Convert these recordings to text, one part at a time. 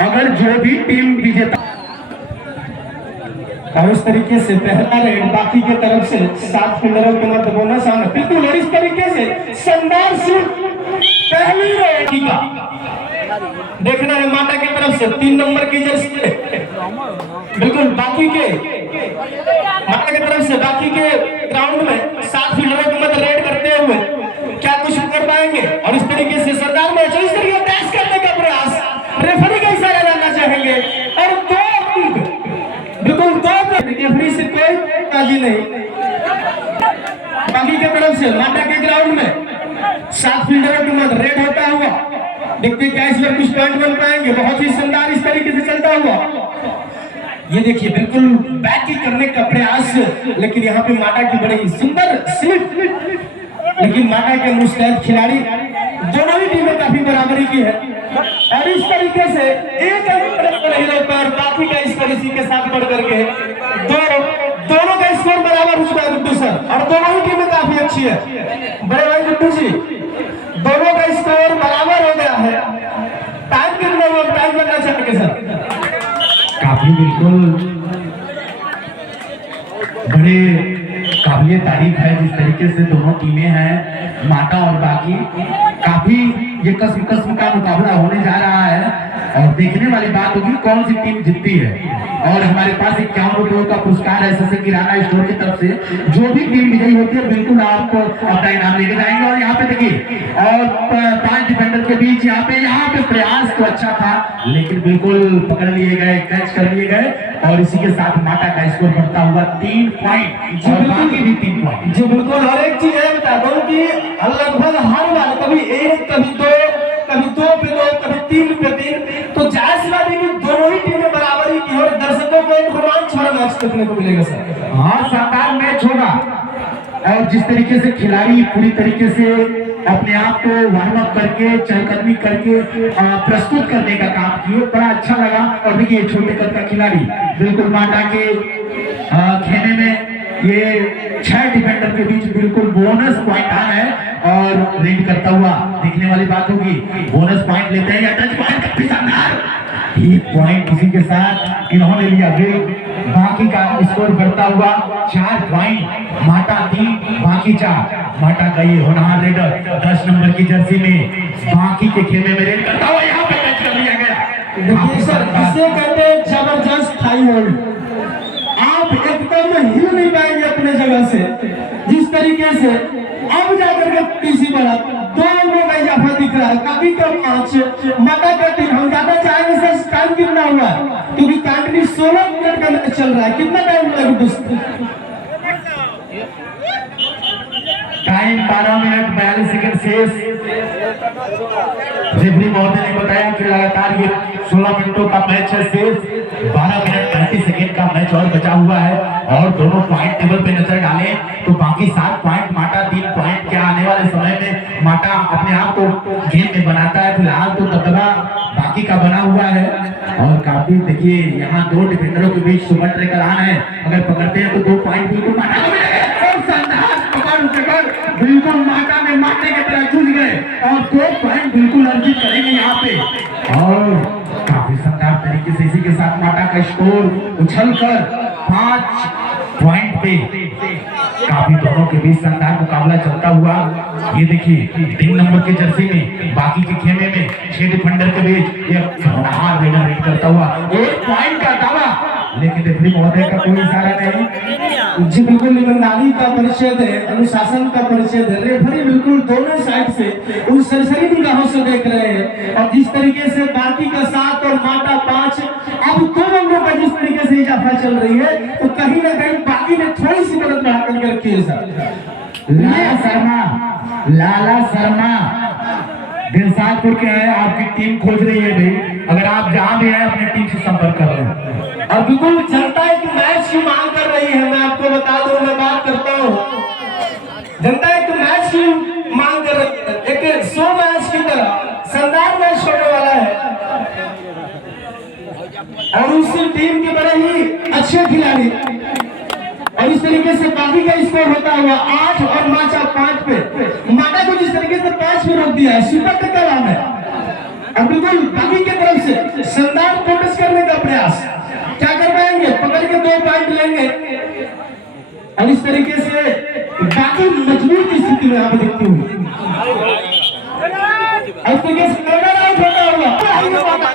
अगर जो भी टीम विजेता और इस तरीके से पहला रेड बाकी की तरफ से 7 फील्डरों के मध्य बोनस आना बिल्कुल। और इस तरीके से शानदार शूट पहली रेड का देखना है माटा की तरफ से 3 नंबर की जर्सी बिल्कुल बाकी के माटा की तरफ से बाकी के ग्राउंड में 7 फील्डरों के मध्य रेड करते हुए क्या कुछ कर पाएंगे। और इस तरीके से सरदार मैच इस तरीके टैच करने का प्रयास रेफरी का इशारा डालना चाहेंगे और बिल्कुल रेफरी से कोई काजी नहीं। बाकी की तरफ से माटा के ग्राउंड में 7 फील्डरों के मध्य रेड होता हुआ देखते क्या इस बार कुछ पॉइंट बन पाएंगे। बहुत ही शानदार इस तरीके से चलता हुआ ये देखिए बिल्कुल बैटिंग करने का प्रयास, लेकिन यहाँ पे माटा की बड़ी सुंदर स्लिप, लेकिन माटा के मुस्तैद खिलाड़ी दोनों ही टीमें काफी बराबरी की है। और इस तरीके से एक पर बाकी का स्कोर इसी के साथ बढ़ करके दोनों का स्कोर बराबर हो चुका है गुड्डू सर, और दोनों ही टीमें काफी अच्छी है। बड़े भाई गुड्डू जी दोनों का स्कोर बराबर हो गया है। टाइम कितना हुआ, टाइम करना चाहेंगे सर? काफी बिल्कुल बड़े काबिल तारीफ है जिस तरीके से दोनों टीमें हैं माटा और बाकी। काफी ये कस्म का मुकाबला होने जा रहा है और देखने वाली बात होगी कौन सी टीम जीतती है। और हमारे पास 51 रुपयों का पुरस्कार है एसएसए किराना स्टोर की तरफ से। जो भी टीम विजयी होती है बिल्कुल आपको अपना इनाम लेके जाएंगे। और यहाँ पे देखिए और 5 डिफेंडर के बीच यहाँ पे प्रयास तो अच्छा था, लेकिन बिल्कुल पकड़ लिए गए, कैच कर लिए गए। और इसी के साथ माटा का स्कोर बढ़ता हुआ 3 पॉइंट और बाकी भी 3 पॉइंट। जी बिल्कुल। और एक चीज है बता दूं कि लगभग हर बार कभी 1, कभी 2, कभी 2 पे 2, कभी 3 पे 3, तो जायज बात है कि दोनों ही टीमें बराबरी की और दर्शकों को एक रोमांच भरा मैच देखने को मिलेगा सर। हाँ, शानदार मैच होगा। और जिस तरीके से खिलाड़ी पूरी तरीके से अपने आप को वार्म अप करके चहलकदमी करके प्रस्तुत करने का काम किए, बड़ा अच्छा लगा। और देखिए छोटे कद का खिलाड़ी बिल्कुल माटा के खेमे में ये 6 डिफेंडर के बीच बिल्कुल बोनस पॉइंट आ है और लीड करता हुआ देखने वाली बात होगी। बोनस पॉइंट लेते हैं या टच पॉइंट काफी शानदार 1 पॉइंट इसी के साथ इन्होंने लिया। बाकी का स्कोर बढ़ता हुआ 4 पॉइंट माटा 3 बाकी 4। माटा का ये होनहार रेडर 10 नंबर की जर्सी में बाकी के खेमे में रेड करता हुआ यहाँ पे टच कर लिया गया। देखिए सर इसे कहते हैं जबरदस्त हाई होल्ड। आप एकदम हिल नहीं पाएंगे अपने जगह से जिस तरीके से अब जाकर के तीसरी बढ़ा 2 लोगों का इजाफा दिख रहा है। काफी कम 5 माटा का 3। हम ज्यादा चाहेंगे सर टाइम कितना हुआ है क्योंकि कंटिन्यू 16 मिनट का मैच चल रहा है। कितना टाइम हुआ है दोस्त? टाइम 12 मिनट 42 सेकंड शेष। रेफरी महोदय ने बताया कि लगातार ये 16 मिनटों का मैच है शेष। 12 मिनट 35 सेकंड का मैच और बचा हुआ है। और दोनों पॉइंट टेबल पे नजर डालें तो बाकी 7 पॉइंट माटा 3 पॉइंट। क्या आने वाले समय में माटा अपने आप को गेम में बनाता है? फिलहाल तो दबदबा बाकी का बना हुआ है। और काफी देखिए यहाँ 2 डिफेंडरों के बीच सुपर ट्रैकर आना है, अगर पकड़ते हैं तो 2 पॉइंट बिल्कुल माटा को मिलेंगे। बिल्कुल माटा में माटे की तरह जूझ गए और 2 पॉइंट बिल्कुल अर्जित करेंगे यहाँ पे। और काफी शानदार तरीके से इसी के साथ माटा का स्कोर उछलकर 5 पॉइंट पे काफी दोनों के बीच शानदार मुकाबला चलता हुआ। ये देखिए 3 नंबर की जर्सी में बाकी के खेमे में 6 डिफेंडर के बीच एक होनहार रेडर रेड करता हुआ 1 पॉइंट का दावा, लेकिन रेफरी महोदय का कोई इशारा नहीं। जी बिल्कुल ईमानदारी का परिचय है, अनुशासन का परिचय है। रेफरी बिल्कुल दोनों साइड से उन सरसरी निगाहों से देख रहे हैं। और जिस तरीके से बाकी का 7 और माटा 5 अब 2 नंबरों का जिस तरीके से इजाफा चल रही है तो कहीं ना कहीं बाकी ने थोड़ी सी मदद बढ़ा करके रखी है सर। लाला शर्मा दिलसादपुर के हैं, आपकी टीम खोज रही है भाई। अगर आप जहां भी हैं अपनी टीम से संपर्क कर रहे हैं। और बिल्कुल जनता एक मैच की मांग कर रही है। मैं आपको बता दूं, मैं बात करता हूँ, जनता एक मैच की मांग कर रही है, एक 100 मैच की तरह शानदार मैच होने वाला है। और उस टीम के बड़े ही अच्छे खिलाड़ी और इस तरीके से बाकी का स्कोर होता हुआ 8 और माचा 5 पे। माटा को जिस तरीके से 5 पे रोक दिया है सुपर टक्कर है। अब बिल्कुल बाकी की तरफ से शानदार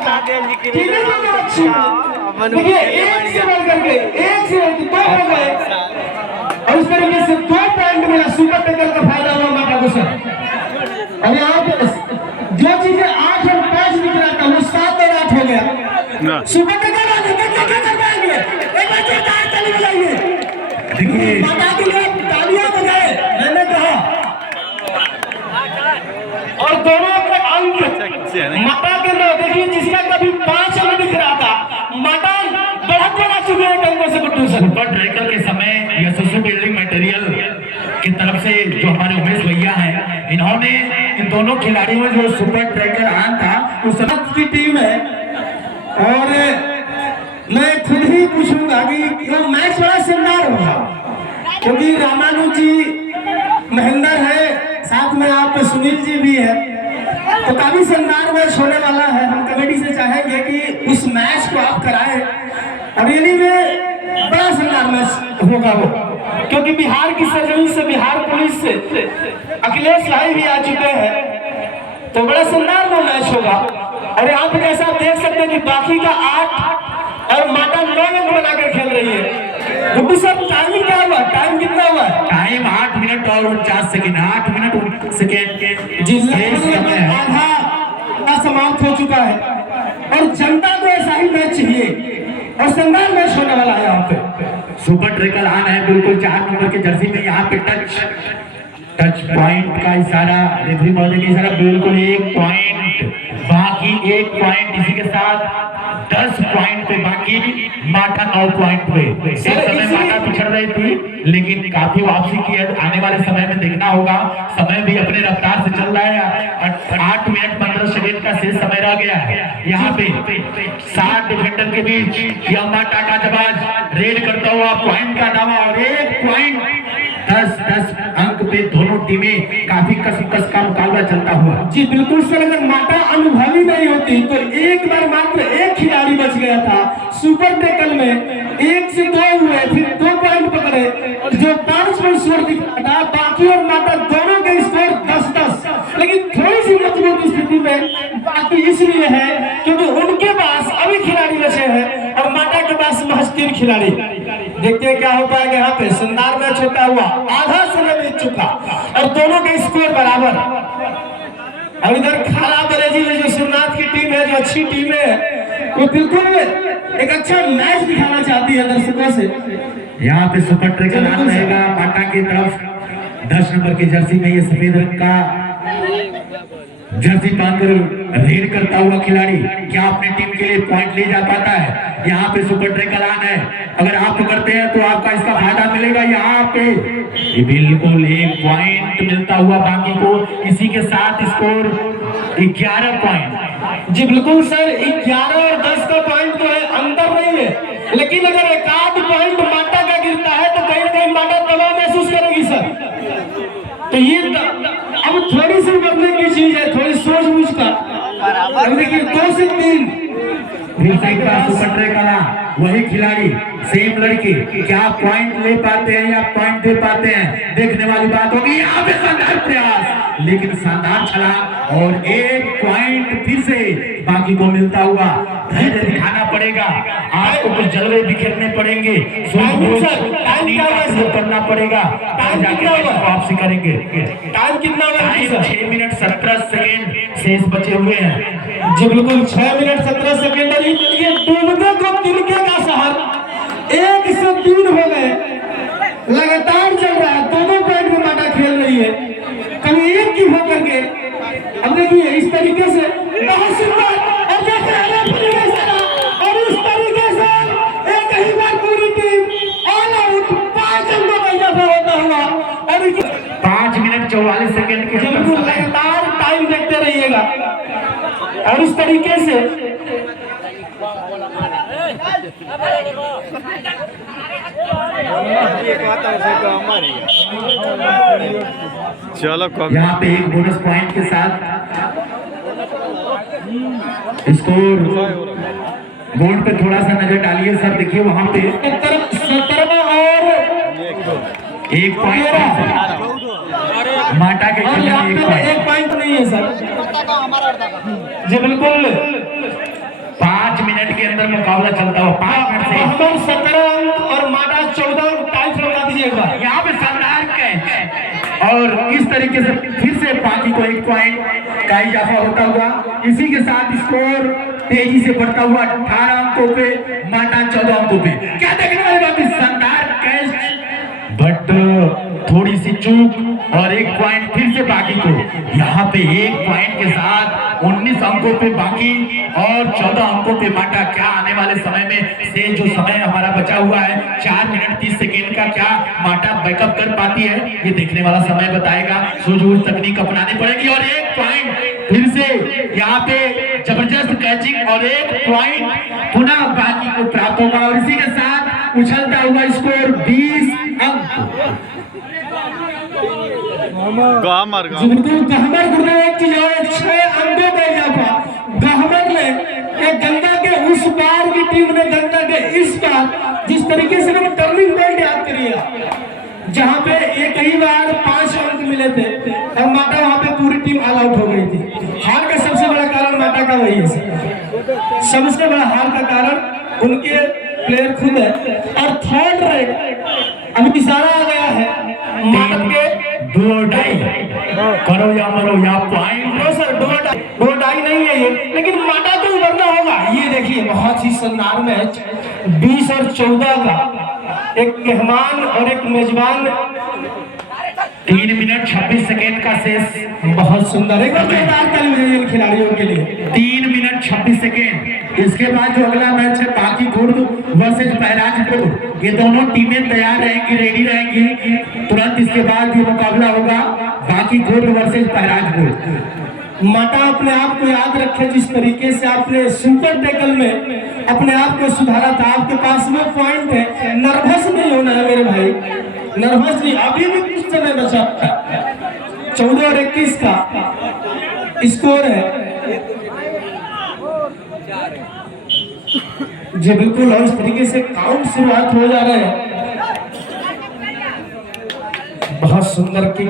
तीनों दोनों अच्छी है। देखिए एक से बढ़ करके एक से दो हो गए और इस तरीके से 2 पॉइंट मिला, सुपर टेकर का फायदा हुआ माता को सर। और यहाँ पे जो चीजें 8 और 5 दिख रहा था वो 7 और 8 हो गया। सुपर टेकर आगे क्या कर पाएंगे, एक बार जोरदार ताली बजाइए। देखिए माता के लिए तालियां बजाए, मैंने कहा। और दोनों के अंक माता के लिए देखिए, जिसका कभी 5 अंक दिख रहा था माता बहुत बना चुके हैं टंगों से गुड्डू सर। सुपर ट्रैकर के समय यशस्वी बिल्डिंग मटेरियल की तरफ से जो हमारे उमेश भैया हैं, इन्होंने इन दोनों खिलाड़ियों में जो सुपर ट्रैकर आन था उस समय की टीम है और मैं खुद ही पूछूंगा कि वो मैच बड़ा शानदार होगा, क्योंकि रामानुज जी महेंद्र है, साथ में आप सुनील जी भी है, तो काफी शानदार मैच होने वाला है। हम कमेटी से चाहेंगे कि उस मैच को आप कराएं और रियली में बड़ा शानदार मैच होगा वो, क्योंकि बिहार की सरजमी से, बिहार पुलिस से अखिलेश भाई भी आ चुके हैं, तो बड़ा शानदार वो मैच होगा। और यहाँ पे जैसा आप देख सकते हैं कि बाकी का 8 और माता 9 अंक बनाकर खेल रही है। गुड्डू साहब टाइमिंग क्या हुआ, टाइम कितना हुआ? टाइम 8 मिनट और 49 सेकंड, 8 मिनट 49 सेकंड जी आधा समाप्त हो चुका है और जनता को ऐसा ही मैच चाहिए और शानदार मैच होने वाला है। यहाँ पे सुपर ट्रैकर आना है बिल्कुल 4 नंबर की जर्सी में, यहाँ पे टच पॉइंट का इशारा, रेफरी महोदय का इशारा, बिल्कुल 1 पॉइंट बाकी, 1 पॉइंट, इसी के साथ 10 पॉइंट पे बाकी, माटा 9 पॉइंट पे। इस समय माटा पिछड़ रही थी लेकिन काफी वापसी की है। आने वाले समय में देखना होगा, समय भी अपने रफ्तार से चल रहा है। 8 मिनट 15 सेकंड का शेष समय रह गया है। यहाँ पे 7 डिफेंडर के बीच यह माटा का जवाब रेड करता हुआ पॉइंट का दावा और 1 पॉइंट 10 अंक पे दोनों टीमें काफी कस का मुकाबला चलता हुआ। जी बिल्कुल सर, अगर माटा अनुभवी नहीं होती तो एक बार मात्र एक खिलाड़ी बच गया था सुपर टेकल में, 1 से 2 हुए, फिर 2 पॉइंट पकड़े, जो 5 पॉइंट स्कोर दिखा, बाकी और माटा दोनों के स्कोर 10-10। लेकिन थोड़ी सी मजबूत स्थिति में बाकी इसलिए है क्योंकि उनके पास अभी खिलाड़ी बचे हैं और माटा के पास महज 3 खिलाड़ी। देखते हैं क्या होता है। यहाँ पे शानदार मैच होता हुआ आधा समय बीत चुका और दोनों के स्कोर बराबर। और इधर खाला बरेजी में जो सोमनाथ की टीम है, जो अच्छी टीम है, वो बिल्कुल एक अच्छा मैच दिखाना चाहती है दर्शकों से। यहाँ पे सुपर ट्रैकर आना रहेगा माटा की तरफ, 10 नंबर की जर्सी में ये सफेद रंग का जर्सी पहनकर रेड करता हुआ खिलाड़ी क्या अपनी टीम के लिए पॉइंट ले जा पाता है। यहाँ पे सुपर ट्रैकर आना है, अगर आप पकड़ते हैं तो आपका इसका फायदा मिलेगा। यहाँ पे बिल्कुल 1 पॉइंट मिलता हुआ बाकी को, इसी के साथ स्कोर 11 पॉइंट। जी बिल्कुल सर, 11 और 10 का पॉइंट जो है अंतर नहीं है, लेकिन अगर एक आध पॉइंट माटा का गिरता है तो कहीं ना कहीं माटा दबाव महसूस करेगी सर। तो ये अब थोड़ी सी बदलने की चीज है, थोड़ी सोच बूझ का। देखिए 2 से 3 सुपर ट्रैकर वही खिलाड़ी, सेम लड़की, क्या पॉइंट ले पाते हैं या पॉइंट दे पाते हैं, देखने वाली बात होगी। यहाँ पे शानदार प्रयास, लेकिन शानदार छलांग और 1 पॉइंट फिर से बाकी को मिलता हुआ। धैर्य दिखाना पड़ेगा, आपको कुछ जलवे बिखेरने पड़ेंगे, करना पड़ेगा, वापसी करेंगे। टाइम कितना हुआ? 6 मिनट 17 सेकेंड शेष बचे हुए हैं। जी बिल्कुल 6 मिनट 17 सेकेंड। ये डूबते को तिनके का शहर 1 से 3 हो गए, लगातार चल रहा है, दोनों पॉइंट में माटा खेल रही है, कभी एक की होकर के। अब देखिए इस तरीके से बहुत सुंदर और इस तरीके से एक ही बार पूरी टीम ऑल आउट 5 अंकों का इजाफा होता हुआ। और 5 मिनट 44 सेकेंड के लगातार टाइम देखते रहिएगा और इस तरीके से चलो यहाँ पे एक बोनस पॉइंट के साथ स्कोर बोर्ड पे थोड़ा सा नजर डालिए सर, देखिए वहां पे 17 और 1 पॉइंट माटा के खिलाफ 1 पॉइंट नहीं है सर। जी बिल्कुल 5 मिनट के अंदर मुकाबला चलता हुआ 5 मिनट से बहमन 17 अंक और माटा 14 अंक। टाइम फ्रेम बता दीजिए एक बार। यहाँ पे शानदार कैच और इस तरीके से फिर से बाकी को 1 पॉइंट का इजाफा होता हुआ इसी के साथ स्कोर तेजी से बढ़ता हुआ 18 अंकों पे, माटा 14 अंकों पे। क्या देखने वाली बात है, शानदार कैच बट थोड़ी सी चूक और 1 पॉइंट फिर से बाकी को। यहाँ पे 1 पॉइंट के साथ 19 अंकों पे बाकी और 14 अंकों पे माटा। क्या आने वाले समय में से जो समय हमारा बचा हुआ है 4 मिनट 30 सेकेंड का, क्या माटा बैकअप कर पाती है, ये देखने वाला समय बताएगा। सूझबूझ तकनीक अपनानी पड़ेगी और 1 पॉइंट फिर से यहाँ पे जबरदस्त कैचिंग और 1 पॉइंट पुनः बाकी को प्राप्त होगा और इसी के साथ उछलता हुआ स्कोर 20 अंक। गामर गहमर गुरु एक चीज और 6 अंकों का इजाफा गहमर ने गंगा के उस पार की टीम ने गंगा के इस पार जिस तरीके से टर्निंग पॉइंट याद करिए जहां पे एक ही बार 5 अंक मिले थे और माटा वहां पे पूरी टीम ऑल आउट हो गई थी। हार का सबसे बड़ा कारण माटा का वही है, सबसे बड़ा हार का कारण उनके प्लेयर खुद है। और थर्ड रेट अभी इशारा आ गया है माटा के 2-2 करो या मरो या पॉइंट। नो सर 2-2 नहीं है ये, लेकिन माटा तो उभरना होगा। ये देखिए बहुत ही शानदार मैच 20 और 14 का, एक मेहमान और एक मेजबान। 3 मिनट 26 सेकेंड का शेष, बहुत सुंदर एक जोरदार ताली बजाइए खिलाड़ियों के लिए। 3 मिनट 26 सेकेंड। इसके बाद जो अगला मैच है बाकी खुर्द वर्सेज बैराजपुर, ये दोनों टीमें तैयार रहेंगी, रेडी रहेंगी। तुरंत इसके बाद ये मुकाबला होगा बाकी खुर्द वर्सेज बैराजपुर। माटा अपने आप को याद रखे, जिस तरीके से आपने सुपर टैकल में अपने आप को सुधारा था, आपके पास वो पॉइंट है। नर्वस नहीं होना है मेरे भाई, नर्वस नहीं, अभी भी कुछ समय बचा। 14 और 21 का स्कोर है जी बिल्कुल। और इस तरीके से काउंट शुरुआत हो जा रहे हैं। बहुत सुंदर किक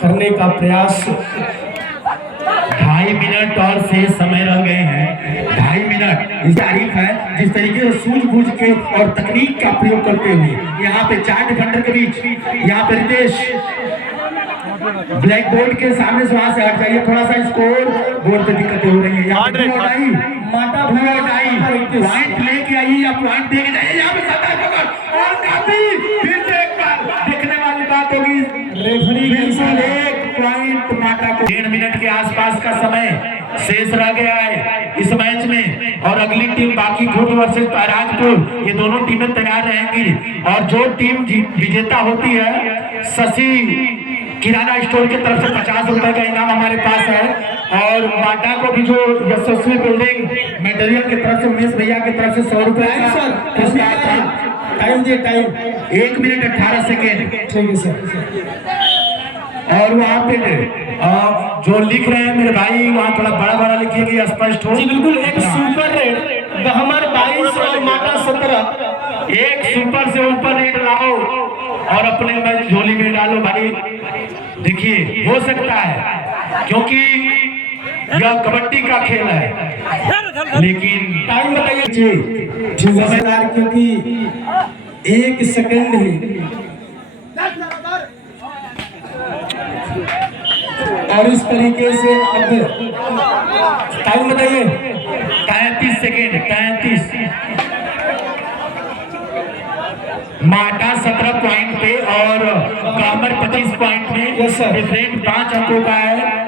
करने का प्रयास। 2.5 मिनट और शेष समय रह गए हैं। 2.5 मिनट इस तारीख है जिस तरीके से सूझबूझ के और तकनीक का प्रयोग करते हुए यहाँ पे 4 डिफेंडर के बीच, यहाँ पे रितेश ब्लैक बोर्ड के सामने से वहां से हट जाइए, थोड़ा सा स्कोर बोर्ड पे दिक्कतें हो रही है। यहाँ पे माटा पॉइंट लेके आइए या पॉइंट देके जाइए। यहाँ पे और काफी फिर से एक बार देखने वाली बात होगी, रेफरी बिल्कुल 1 पॉइंट माटा को। 1.5 मिनट के आसपास का समय शेष रह गया है इस मैच में और अगली टीम बाकी खुर्द वर्सेज बैराजपुर, ये दोनों टीमें तैयार रहेंगी और जो टीम विजेता होती है शशि किराना स्टोर की तरफ से 50 रुपए का इनाम हमारे पास है और माटा को भी जो यशस्वी बिल्डिंग मटेरियल की तरफ से उमेश भैया की तरफ से 100 रुपए टाइम दिए, टाइम 1 मिनट 18 सेकेंड। ठीक है सर। और वहाँ पे जो लिख रहे हैं मेरे भाई वहाँ थोड़ा बड़ा बड़ा लिखिए कि स्पष्ट हो। जी बिल्कुल। एक सुपर रेट गहमर 22 और माटा 17। एक सुपर से ऊपर रेट लाओ और अपने में झोली में डालो भाई। देखिए हो सकता है क्योंकि यह कबड्डी का खेल है, लेकिन टाइम बताइए जी समझदार, क्योंकि 1 सेकंड ही। और इस तरीके से अब टाइम बताइए। 33 सेकेंड 33। माटा 17 पॉइंट पे और कामर 25 पॉइंट में। Yes sir. डिफरेंट 5 अंकों का है।